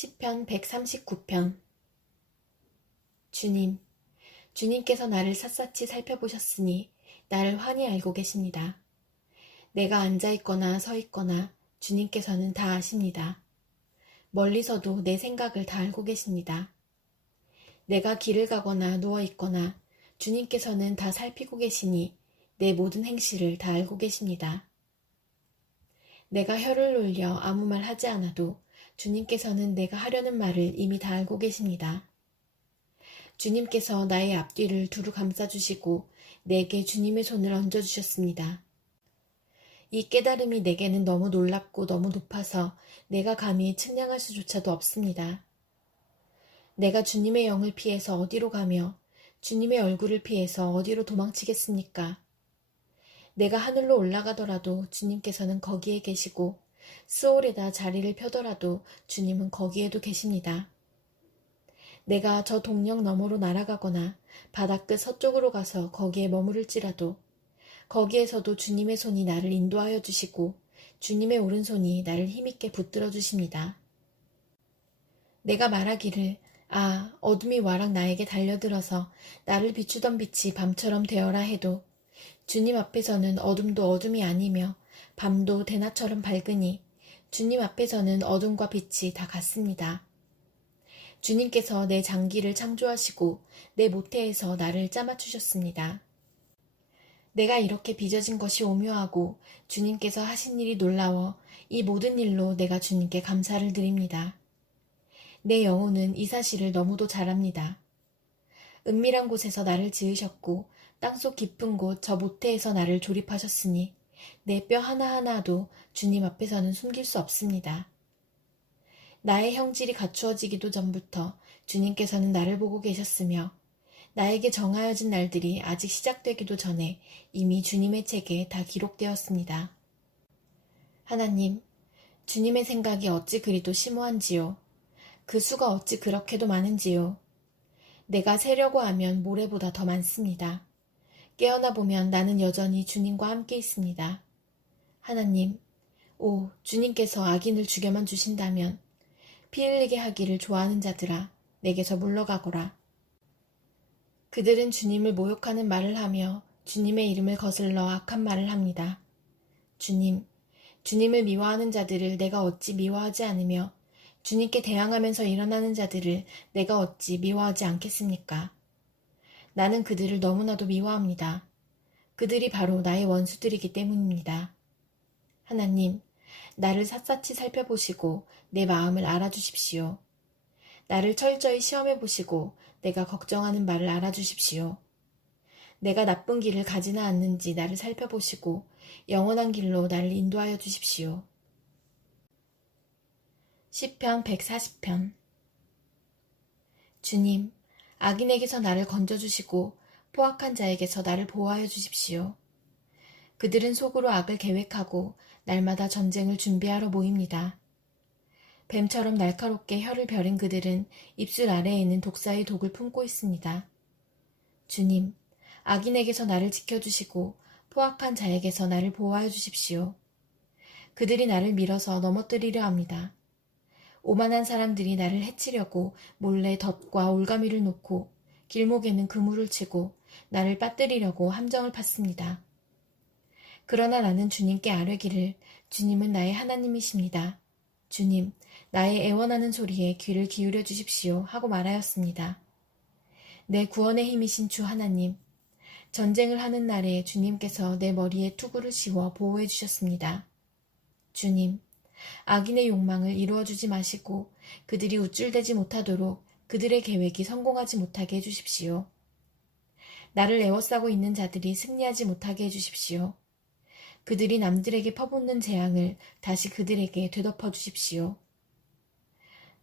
시편 139편. 주님, 주님께서 나를 샅샅이 살펴보셨으니 나를 환히 알고 계십니다. 내가 앉아있거나 서있거나 주님께서는 다 아십니다. 멀리서도 내 생각을 다 알고 계십니다. 내가 길을 가거나 누워있거나 주님께서는 다 살피고 계시니 내 모든 행실을 다 알고 계십니다. 내가 혀를 놀려 아무 말 하지 않아도 주님께서는 내가 하려는 말을 이미 다 알고 계십니다. 주님께서 나의 앞뒤를 두루 감싸주시고 내게 주님의 손을 얹어주셨습니다. 이 깨달음이 내게는 너무 놀랍고 너무 높아서 내가 감히 측량할 수조차도 없습니다. 내가 주님의 영을 피해서 어디로 가며 주님의 얼굴을 피해서 어디로 도망치겠습니까? 내가 하늘로 올라가더라도 주님께서는 거기에 계시고 스올에다 자리를 펴더라도 주님은 거기에도 계십니다. 내가 저 동력 너머로 날아가거나 바다끝 서쪽으로 가서 거기에 머무를지라도 거기에서도 주님의 손이 나를 인도하여 주시고 주님의 오른손이 나를 힘있게 붙들어 주십니다. 내가 말하기를 어둠이 와락 나에게 달려들어서 나를 비추던 빛이 밤처럼 되어라 해도 주님 앞에서는 어둠도 어둠이 아니며 밤도 대낮처럼 밝으니 주님 앞에서는 어둠과 빛이 다 같습니다. 주님께서 내 장기를 창조하시고 내 모태에서 나를 짜맞추셨습니다. 내가 이렇게 빚어진 것이 오묘하고 주님께서 하신 일이 놀라워 이 모든 일로 내가 주님께 감사를 드립니다. 내 영혼은 이 사실을 너무도 잘 압니다. 은밀한 곳에서 나를 지으셨고 땅속 깊은 곳 저 모태에서 나를 조립하셨으니 내 뼈 하나하나도 주님 앞에서는 숨길 수 없습니다. 나의 형질이 갖추어지기도 전부터 주님께서는 나를 보고 계셨으며 나에게 정하여진 날들이 아직 시작되기도 전에 이미 주님의 책에 다 기록되었습니다. 하나님, 주님의 생각이 어찌 그리도 심오한지요. 그 수가 어찌 그렇게도 많은지요. 내가 세려고 하면 모래보다 더 많습니다. 깨어나 보면 나는 여전히 주님과 함께 있습니다. 하나님, 주님께서 악인을 죽여만 주신다면 피 흘리게 하기를 좋아하는 자들아, 내게서 물러가거라. 그들은 주님을 모욕하는 말을 하며 주님의 이름을 거슬러 악한 말을 합니다. 주님을 미워하는 자들을 내가 어찌 미워하지 않으며 주님께 대항하면서 일어나는 자들을 내가 어찌 미워하지 않겠습니까? 나는 그들을 너무나도 미워합니다. 그들이 바로 나의 원수들이기 때문입니다. 하나님, 나를 샅샅이 살펴보시고 내 마음을 알아주십시오. 나를 철저히 시험해 보시고 내가 걱정하는 바를 알아주십시오. 내가 나쁜 길을 가지나 않는지 나를 살펴보시고 영원한 길로 나를 인도하여 주십시오. 시편 140편. 주님, 악인에게서 나를 건져주시고 포악한 자에게서 나를 보호하여 주십시오. 그들은 속으로 악을 계획하고 날마다 전쟁을 준비하러 모입니다. 뱀처럼 날카롭게 혀를 벼린 그들은 입술 아래에는 독사의 독을 품고 있습니다. 주님, 악인에게서 나를 지켜주시고 포악한 자에게서 나를 보호하여 주십시오. 그들이 나를 밀어서 넘어뜨리려 합니다. 오만한 사람들이 나를 해치려고 몰래 덫과 올가미를 놓고 길목에는 그물을 치고 나를 빠뜨리려고 함정을 팠습니다. 그러나 나는 주님께 아뢰기를 주님은 나의 하나님이십니다. 주님, 나의 애원하는 소리에 귀를 기울여 주십시오 하고 말하였습니다. 내 구원의 힘이신 주 하나님, 전쟁을 하는 날에 주님께서 내 머리에 투구를 씌워 보호해 주셨습니다. 주님, 악인의 욕망을 이루어주지 마시고 그들이 우쭐대지 못하도록 그들의 계획이 성공하지 못하게 해주십시오. 나를 에워싸고 있는 자들이 승리하지 못하게 해주십시오. 그들이 남들에게 퍼붓는 재앙을 다시 그들에게 되덮어 주십시오.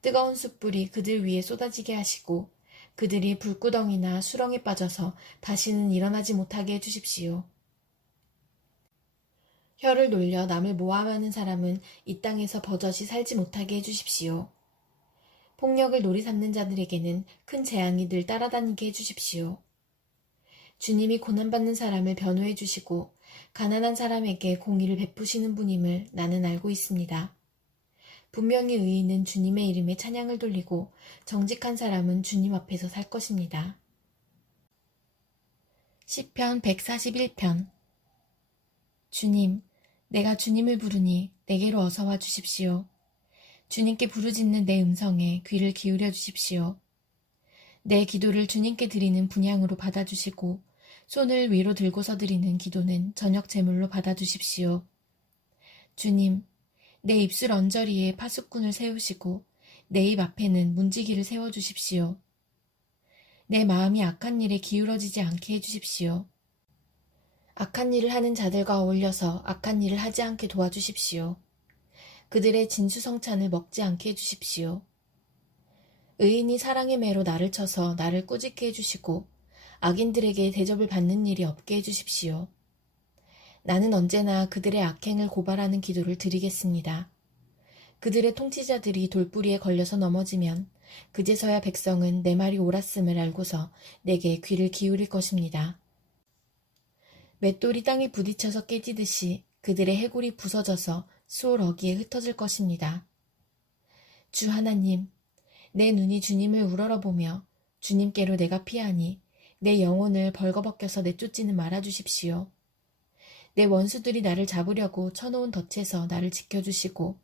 뜨거운 숯불이 그들 위에 쏟아지게 하시고 그들이 불구덩이나 수렁에 빠져서 다시는 일어나지 못하게 해주십시오. 혀를 놀려 남을 모함하는 사람은 이 땅에서 버젓이 살지 못하게 해주십시오. 폭력을 놀이 삼는 자들에게는 큰 재앙이 늘 따라다니게 해주십시오. 주님이 고난받는 사람을 변호해 주시고 가난한 사람에게 공의를 베푸시는 분임을 나는 알고 있습니다. 분명히 의인은 주님의 이름에 찬양을 돌리고 정직한 사람은 주님 앞에서 살 것입니다. 시편 141편. 주님, 내가 주님을 부르니 내게로 어서 와 주십시오. 주님께 부르짖는 내 음성에 귀를 기울여 주십시오. 내 기도를 주님께 드리는 분향으로 받아주시고 손을 위로 들고서 드리는 기도는 저녁 제물로 받아주십시오. 주님, 내 입술 언저리에 파수꾼을 세우시고 내 입 앞에는 문지기를 세워주십시오. 내 마음이 악한 일에 기울어지지 않게 해주십시오. 악한 일을 하는 자들과 어울려서 악한 일을 하지 않게 도와주십시오. 그들의 진수성찬을 먹지 않게 해주십시오. 의인이 사랑의 매로 나를 쳐서 나를 꾸짖게 해주시고 악인들에게 대접을 받는 일이 없게 해주십시오. 나는 언제나 그들의 악행을 고발하는 기도를 드리겠습니다. 그들의 통치자들이 돌뿌리에 걸려서 넘어지면 그제서야 백성은 내 말이 옳았음을 알고서 내게 귀를 기울일 것입니다. 맷돌이 땅에 부딪혀서 깨지듯이 그들의 해골이 부서져서 수월 어귀에 흩어질 것입니다. 주 하나님, 내 눈이 주님을 우러러보며 주님께로 내가 피하니 내 영혼을 벌거벗겨서 내쫓지는 말아주십시오. 내 원수들이 나를 잡으려고 쳐놓은 덫에서 나를 지켜주시고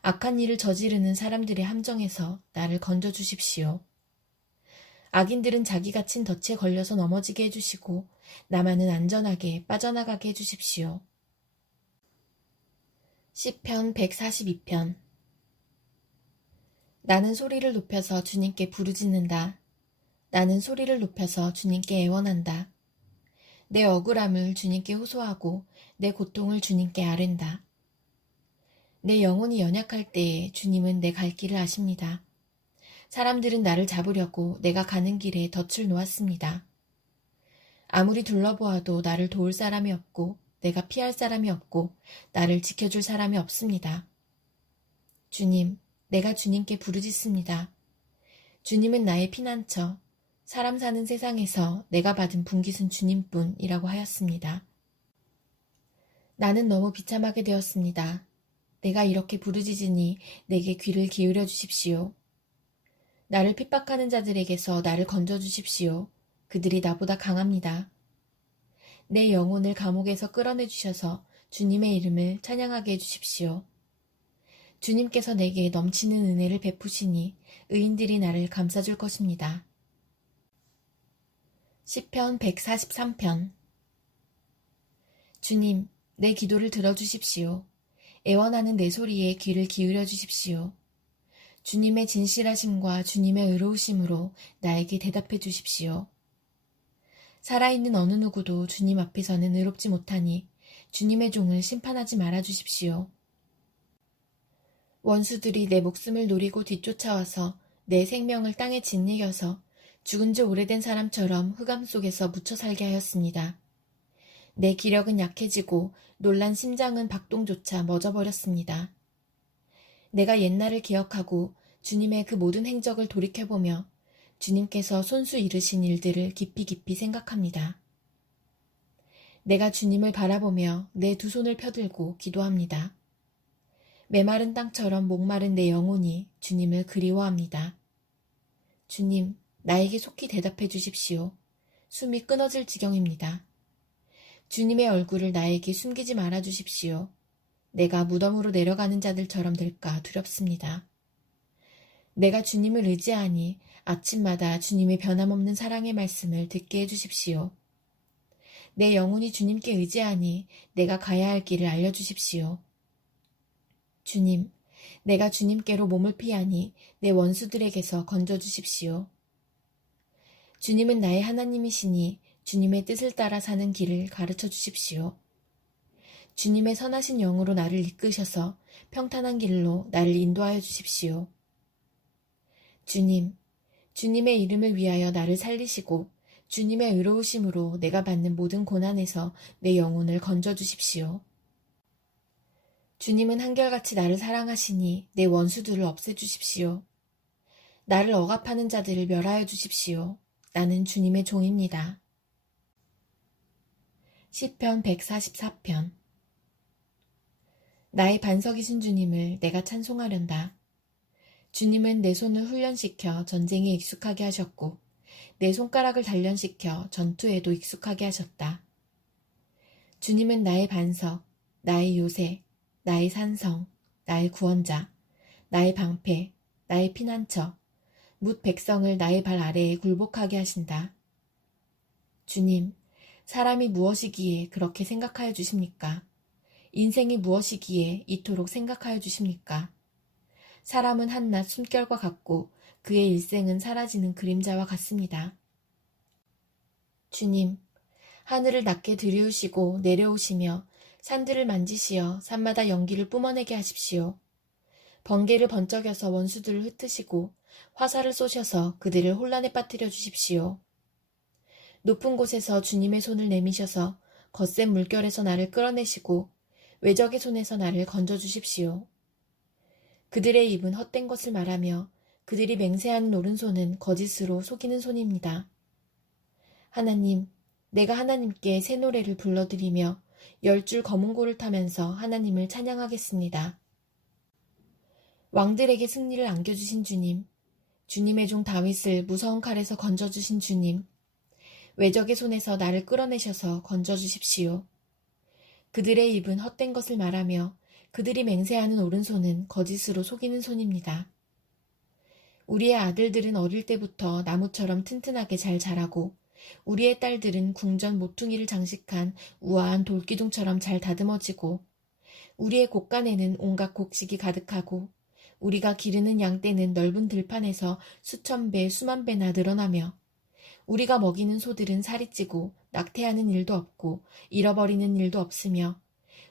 악한 일을 저지르는 사람들의 함정에서 나를 건져주십시오. 악인들은 자기가 친 덫에 걸려서 넘어지게 해주시고 나만은 안전하게 빠져나가게 해주십시오. 시편 142편. 나는 소리를 높여서 주님께 부르짖는다. 나는 소리를 높여서 주님께 애원한다. 내 억울함을 주님께 호소하고 내 고통을 주님께 아랜다. 내 영혼이 연약할 때에 주님은 내 갈 길을 아십니다. 사람들은 나를 잡으려고 내가 가는 길에 덫을 놓았습니다. 아무리 둘러보아도 나를 도울 사람이 없고 내가 피할 사람이 없고 나를 지켜줄 사람이 없습니다. 주님, 내가 주님께 부르짖습니다. 주님은 나의 피난처, 사람 사는 세상에서 내가 받은 분깃은 주님뿐이라고 하였습니다. 나는 너무 비참하게 되었습니다. 내가 이렇게 부르짖으니 내게 귀를 기울여 주십시오. 나를 핍박하는 자들에게서 나를 건져 주십시오. 그들이 나보다 강합니다. 내 영혼을 감옥에서 끌어내 주셔서 주님의 이름을 찬양하게 해주십시오. 주님께서 내게 넘치는 은혜를 베푸시니 의인들이 나를 감싸줄 것입니다. 시편 143편. 주님, 내 기도를 들어주십시오. 애원하는 내 소리에 귀를 기울여 주십시오. 주님의 진실하심과 주님의 의로우심으로 나에게 대답해 주십시오. 살아있는 어느 누구도 주님 앞에서는 의롭지 못하니 주님의 종을 심판하지 말아 주십시오. 원수들이 내 목숨을 노리고 뒤쫓아와서 내 생명을 땅에 짓이겨서 죽은 지 오래된 사람처럼 흑암 속에서 묻혀 살게 하였습니다. 내 기력은 약해지고 놀란 심장은 박동조차 멎어버렸습니다. 내가 옛날을 기억하고 주님의 그 모든 행적을 돌이켜보며 주님께서 손수 이루신 일들을 깊이 깊이 생각합니다. 내가 주님을 바라보며 내 두 손을 펴들고 기도합니다. 메마른 땅처럼 목마른 내 영혼이 주님을 그리워합니다. 주님, 나에게 속히 대답해 주십시오. 숨이 끊어질 지경입니다. 주님의 얼굴을 나에게 숨기지 말아 주십시오. 내가 무덤으로 내려가는 자들처럼 될까 두렵습니다. 내가 주님을 의지하니 아침마다 주님의 변함없는 사랑의 말씀을 듣게 해주십시오. 내 영혼이 주님께 의지하니 내가 가야 할 길을 알려주십시오. 주님, 내가 주님께로 몸을 피하니 내 원수들에게서 건져주십시오. 주님은 나의 하나님이시니 주님의 뜻을 따라 사는 길을 가르쳐 주십시오. 주님의 선하신 영으로 나를 이끄셔서 평탄한 길로 나를 인도하여 주십시오. 주님, 주님의 이름을 위하여 나를 살리시고 주님의 의로우심으로 내가 받는 모든 고난에서 내 영혼을 건져 주십시오. 주님은 한결같이 나를 사랑하시니 내 원수들을 없애주십시오. 나를 억압하는 자들을 멸하여 주십시오. 나는 주님의 종입니다. 시편 144편. 나의 반석이신 주님을 내가 찬송하련다. 주님은 내 손을 훈련시켜 전쟁에 익숙하게 하셨고 내 손가락을 단련시켜 전투에도 익숙하게 하셨다. 주님은 나의 반석, 나의 요새, 나의 산성, 나의 구원자, 나의 방패, 나의 피난처, 뭇 백성을 나의 발 아래에 굴복하게 하신다. 주님, 사람이 무엇이기에 그렇게 생각하여 주십니까? 인생이 무엇이기에 이토록 생각하여 주십니까? 사람은 한낱 숨결과 같고 그의 일생은 사라지는 그림자와 같습니다. 주님, 하늘을 낮게 들이우시고 내려오시며 산들을 만지시어 산마다 연기를 뿜어내게 하십시오. 번개를 번쩍여서 원수들을 흩으시고 화살을 쏘셔서 그들을 혼란에 빠뜨려 주십시오. 높은 곳에서 주님의 손을 내미셔서 거센 물결에서 나를 끌어내시고 외적의 손에서 나를 건져주십시오. 그들의 입은 헛된 것을 말하며 그들이 맹세하는 오른손은 거짓으로 속이는 손입니다. 하나님, 내가 하나님께 새 노래를 불러드리며 10줄 검은고를 타면서 하나님을 찬양하겠습니다. 왕들에게 승리를 안겨주신 주님, 주님의 종 다윗을 무서운 칼에서 건져주신 주님, 외적의 손에서 나를 끌어내셔서 건져주십시오. 그들의 입은 헛된 것을 말하며 그들이 맹세하는 오른손은 거짓으로 속이는 손입니다. 우리의 아들들은 어릴 때부터 나무처럼 튼튼하게 잘 자라고 우리의 딸들은 궁전 모퉁이를 장식한 우아한 돌기둥처럼 잘 다듬어지고 우리의 곳간에는 온갖 곡식이 가득하고 우리가 기르는 양떼는 넓은 들판에서 수천 배, 수만 배나 늘어나며 우리가 먹이는 소들은 살이 찌고 낙태하는 일도 없고 잃어버리는 일도 없으며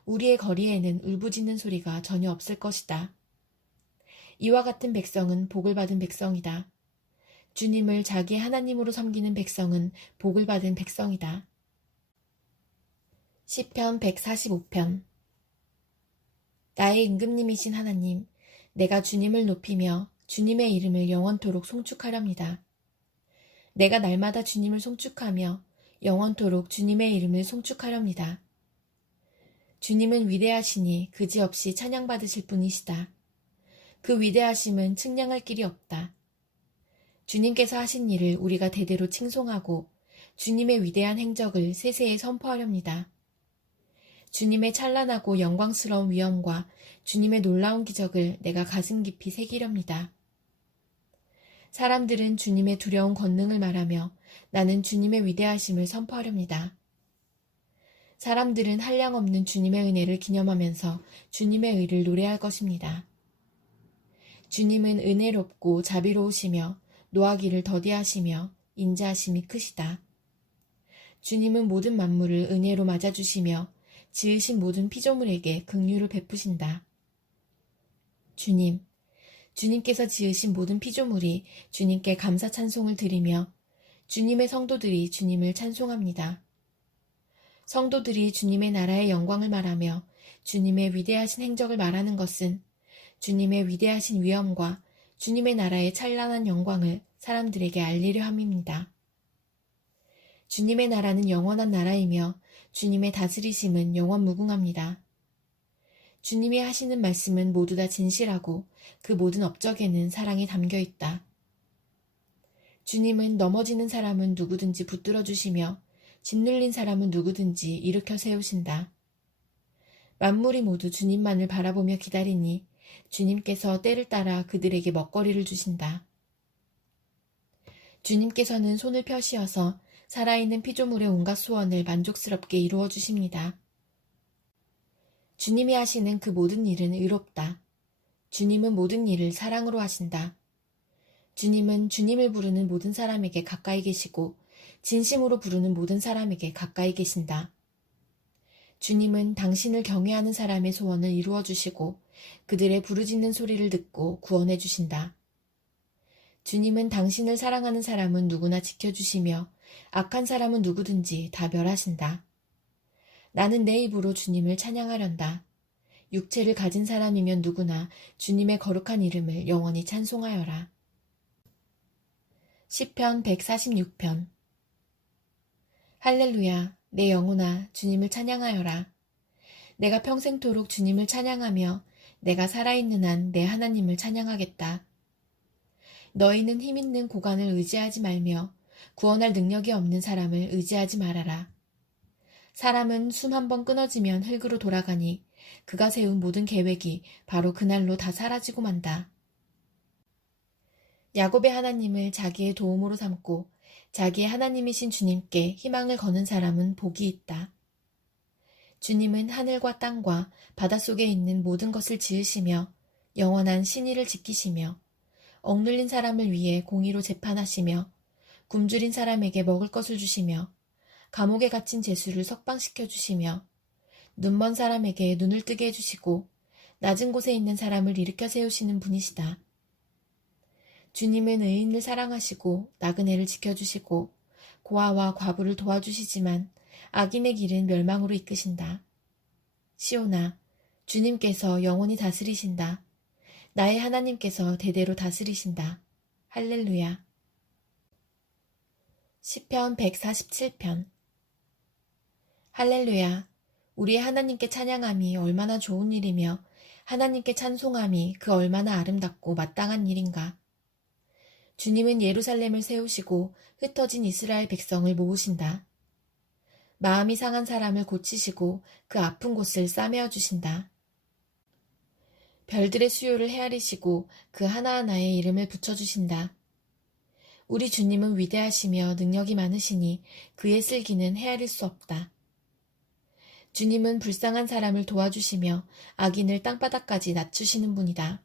우리의 거리에는 울부짖는 소리가 전혀 없을 것이다. 이와 같은 백성은 복을 받은 백성이다. 주님을 자기의 하나님으로 섬기는 백성은 복을 받은 백성이다. 시편 145편. 나의 임금님이신 하나님, 내가 주님을 높이며 주님의 이름을 영원토록 송축하렵니다. 내가 날마다 주님을 송축하며 영원토록 주님의 이름을 송축하렵니다. 주님은 위대하시니 그지없이 찬양받으실 분이시다. 그 위대하심은 측량할 길이 없다. 주님께서 하신 일을 우리가 대대로 칭송하고 주님의 위대한 행적을 세세에 선포하렵니다. 주님의 찬란하고 영광스러운 위엄과 주님의 놀라운 기적을 내가 가슴 깊이 새기렵니다. 사람들은 주님의 두려운 권능을 말하며 나는 주님의 위대하심을 선포하렵니다. 사람들은 한량없는 주님의 은혜를 기념하면서 주님의 의를 노래할 것입니다. 주님은 은혜롭고 자비로우시며 노하기를 더디하시며 인자하심이 크시다. 주님은 모든 만물을 은혜로 맞아주시며 지으신 모든 피조물에게 긍휼을 베푸신다. 주님, 주님께서 지으신 모든 피조물이 주님께 감사 찬송을 드리며 주님의 성도들이 주님을 찬송합니다. 성도들이 주님의 나라의 영광을 말하며 주님의 위대하신 행적을 말하는 것은 주님의 위대하신 위엄과 주님의 나라의 찬란한 영광을 사람들에게 알리려 함입니다. 주님의 나라는 영원한 나라이며 주님의 다스리심은 영원 무궁합니다. 주님이 하시는 말씀은 모두 다 진실하고 그 모든 업적에는 사랑이 담겨 있다. 주님은 넘어지는 사람은 누구든지 붙들어 주시며 짓눌린 사람은 누구든지 일으켜 세우신다. 만물이 모두 주님만을 바라보며 기다리니 주님께서 때를 따라 그들에게 먹거리를 주신다. 주님께서는 손을 펴시어서 살아있는 피조물의 온갖 소원을 만족스럽게 이루어 주십니다. 주님이 하시는 그 모든 일은 의롭다. 주님은 모든 일을 사랑으로 하신다. 주님은 주님을 부르는 모든 사람에게 가까이 계시고 진심으로 부르는 모든 사람에게 가까이 계신다. 주님은 당신을 경외하는 사람의 소원을 이루어 주시고 그들의 부르짖는 소리를 듣고 구원해 주신다. 주님은 당신을 사랑하는 사람은 누구나 지켜주시며 악한 사람은 누구든지 다 멸하신다. 나는 내 입으로 주님을 찬양하련다. 육체를 가진 사람이면 누구나 주님의 거룩한 이름을 영원히 찬송하여라. 시편 146편. 할렐루야, 내 영혼아 주님을 찬양하여라. 내가 평생토록 주님을 찬양하며 내가 살아있는 한 내 하나님을 찬양하겠다. 너희는 힘있는 고관을 의지하지 말며 구원할 능력이 없는 사람을 의지하지 말아라. 사람은 숨 한 번 끊어지면 흙으로 돌아가니 그가 세운 모든 계획이 바로 그날로 다 사라지고 만다. 야곱의 하나님을 자기의 도움으로 삼고 자기의 하나님이신 주님께 희망을 거는 사람은 복이 있다. 주님은 하늘과 땅과 바닷속에 있는 모든 것을 지으시며 영원한 신의를 지키시며 억눌린 사람을 위해 공의로 재판하시며 굶주린 사람에게 먹을 것을 주시며 감옥에 갇힌 죄수를 석방시켜 주시며 눈먼 사람에게 눈을 뜨게 해주시고 낮은 곳에 있는 사람을 일으켜 세우시는 분이시다. 주님은 의인을 사랑하시고 나그네를 지켜주시고 고아와 과부를 도와주시지만 악인의 길은 멸망으로 이끄신다. 시온아, 주님께서 영원히 다스리신다. 나의 하나님께서 대대로 다스리신다. 할렐루야. 시편 147편. 할렐루야. 우리의 하나님께 찬양함이 얼마나 좋은 일이며 하나님께 찬송함이 그 얼마나 아름답고 마땅한 일인가. 주님은 예루살렘을 세우시고 흩어진 이스라엘 백성을 모으신다. 마음이 상한 사람을 고치시고 그 아픈 곳을 싸매어 주신다. 별들의 수요를 헤아리시고 그 하나하나의 이름을 붙여주신다. 우리 주님은 위대하시며 능력이 많으시니 그의 슬기는 헤아릴 수 없다. 주님은 불쌍한 사람을 도와주시며 악인을 땅바닥까지 낮추시는 분이다.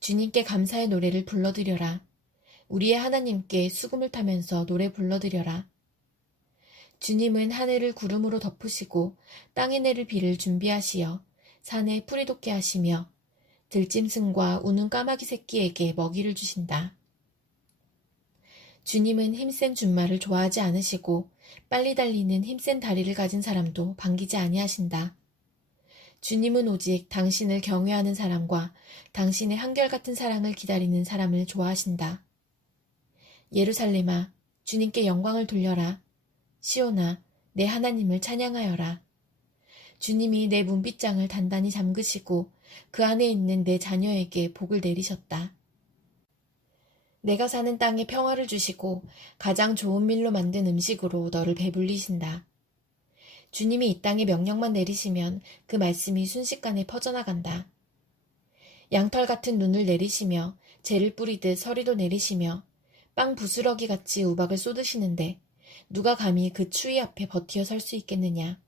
주님께 감사의 노래를 불러드려라. 우리의 하나님께 수금을 타면서 노래 불러드려라. 주님은 하늘을 구름으로 덮으시고 땅에 내릴 비를 준비하시어 산에 풀이 돋게 하시며 들짐승과 우는 까마귀 새끼에게 먹이를 주신다. 주님은 힘센 준말을 좋아하지 않으시고 빨리 달리는 힘센 다리를 가진 사람도 반기지 아니하신다. 주님은 오직 당신을 경외하는 사람과 당신의 한결같은 사랑을 기다리는 사람을 좋아하신다. 예루살렘아, 주님께 영광을 돌려라. 시온아, 내 하나님을 찬양하여라. 주님이 내 문빗장을 단단히 잠그시고 그 안에 있는 내 자녀에게 복을 내리셨다. 내가 사는 땅에 평화를 주시고 가장 좋은 밀로 만든 음식으로 너를 배불리신다. 주님이 이 땅에 명령만 내리시면 그 말씀이 순식간에 퍼져나간다. 양털 같은 눈을 내리시며 재를 뿌리듯 서리도 내리시며 빵 부스러기 같이 우박을 쏟으시는데 누가 감히 그 추위 앞에 버티어 설 수 있겠느냐.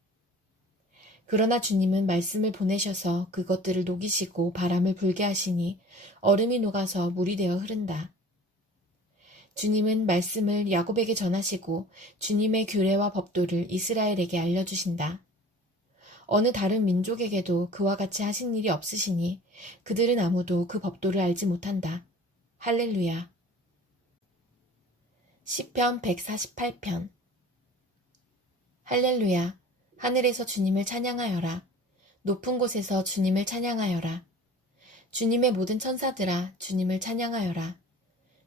그러나 주님은 말씀을 보내셔서 그것들을 녹이시고 바람을 불게 하시니 얼음이 녹아서 물이 되어 흐른다. 주님은 말씀을 야곱에게 전하시고 주님의 규례와 법도를 이스라엘에게 알려주신다. 어느 다른 민족에게도 그와 같이 하신 일이 없으시니 그들은 아무도 그 법도를 알지 못한다. 할렐루야. 시편 148편. 할렐루야. 하늘에서 주님을 찬양하여라. 높은 곳에서 주님을 찬양하여라. 주님의 모든 천사들아, 주님을 찬양하여라.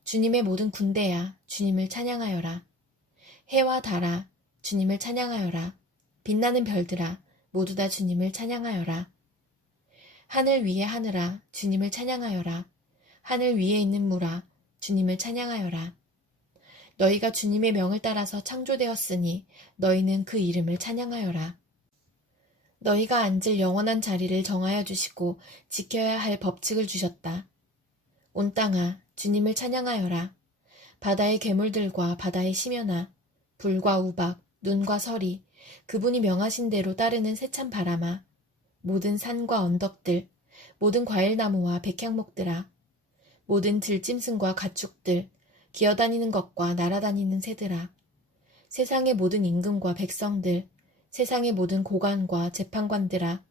주님의 모든 군대야, 주님을 찬양하여라. 해와 달아, 주님을 찬양하여라. 빛나는 별들아, 모두 다 주님을 찬양하여라. 하늘 위에 하늘아, 주님을 찬양하여라. 하늘 위에 있는 물아, 주님을 찬양하여라. 너희가 주님의 명을 따라서 창조되었으니 너희는 그 이름을 찬양하여라. 너희가 앉을 영원한 자리를 정하여 주시고 지켜야 할 법칙을 주셨다. 온 땅아, 주님을 찬양하여라. 바다의 괴물들과 바다의 심연아, 불과 우박, 눈과 서리, 그분이 명하신 대로 따르는 세찬 바람아, 모든 산과 언덕들, 모든 과일나무와 백향목들아, 모든 들짐승과 가축들, 기어다니는 것과 날아다니는 새들아, 세상의 모든 임금과 백성들, 세상의 모든 고관과 재판관들아,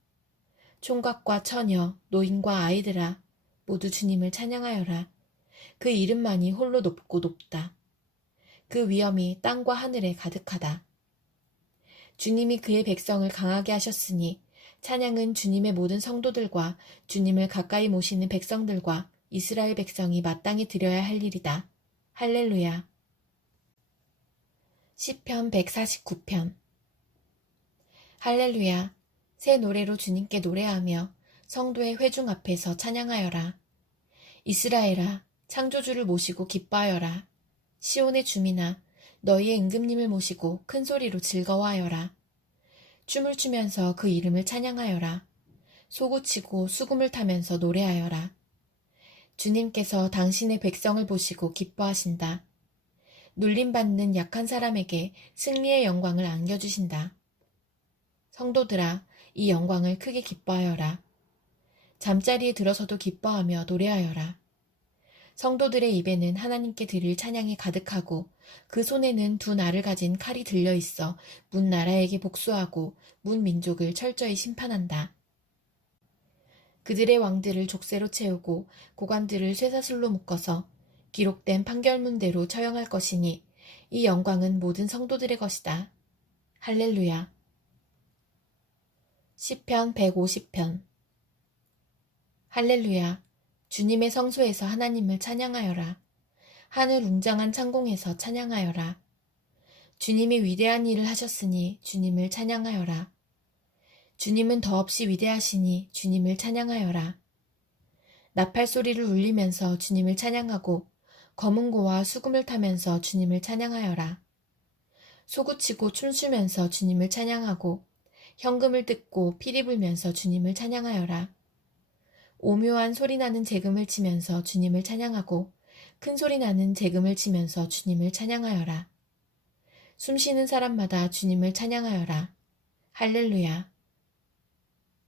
총각과 처녀, 노인과 아이들아, 모두 주님을 찬양하여라. 그 이름만이 홀로 높고 높다. 그 위엄이 땅과 하늘에 가득하다. 주님이 그의 백성을 강하게 하셨으니 찬양은 주님의 모든 성도들과 주님을 가까이 모시는 백성들과 이스라엘 백성이 마땅히 드려야 할 일이다. 할렐루야. 시편 149편. 할렐루야. 새 노래로 주님께 노래하며 성도의 회중 앞에서 찬양하여라. 이스라엘아, 창조주를 모시고 기뻐하여라. 시온의 주민아, 너희의 임금님을 모시고 큰 소리로 즐거워하여라. 춤을 추면서 그 이름을 찬양하여라. 솟구치고 수금을 타면서 노래하여라. 주님께서 당신의 백성을 보시고 기뻐하신다. 눌림받는 약한 사람에게 승리의 영광을 안겨주신다. 성도들아, 이 영광을 크게 기뻐하여라. 잠자리에 들어서도 기뻐하며 노래하여라. 성도들의 입에는 하나님께 드릴 찬양이 가득하고 그 손에는 두 날을 가진 칼이 들려있어 문 나라에게 복수하고 문 민족을 철저히 심판한다. 그들의 왕들을 족쇄로 채우고 고관들을 쇠사슬로 묶어서 기록된 판결문대로 처형할 것이니 이 영광은 모든 성도들의 것이다. 할렐루야. 시편 150편. 할렐루야. 주님의 성소에서 하나님을 찬양하여라. 하늘 웅장한 창공에서 찬양하여라. 주님이 위대한 일을 하셨으니 주님을 찬양하여라. 주님은 더없이 위대하시니 주님을 찬양하여라. 나팔 소리를 울리면서 주님을 찬양하고 검은고와 수금을 타면서 주님을 찬양하여라. 솟구치고 춤추면서 주님을 찬양하고 현금을 뜯고 피리 불면서 주님을 찬양하여라. 오묘한 소리나는 재금을 치면서 주님을 찬양하고 큰 소리나는 재금을 치면서 주님을 찬양하여라. 숨쉬는 사람마다 주님을 찬양하여라. 할렐루야.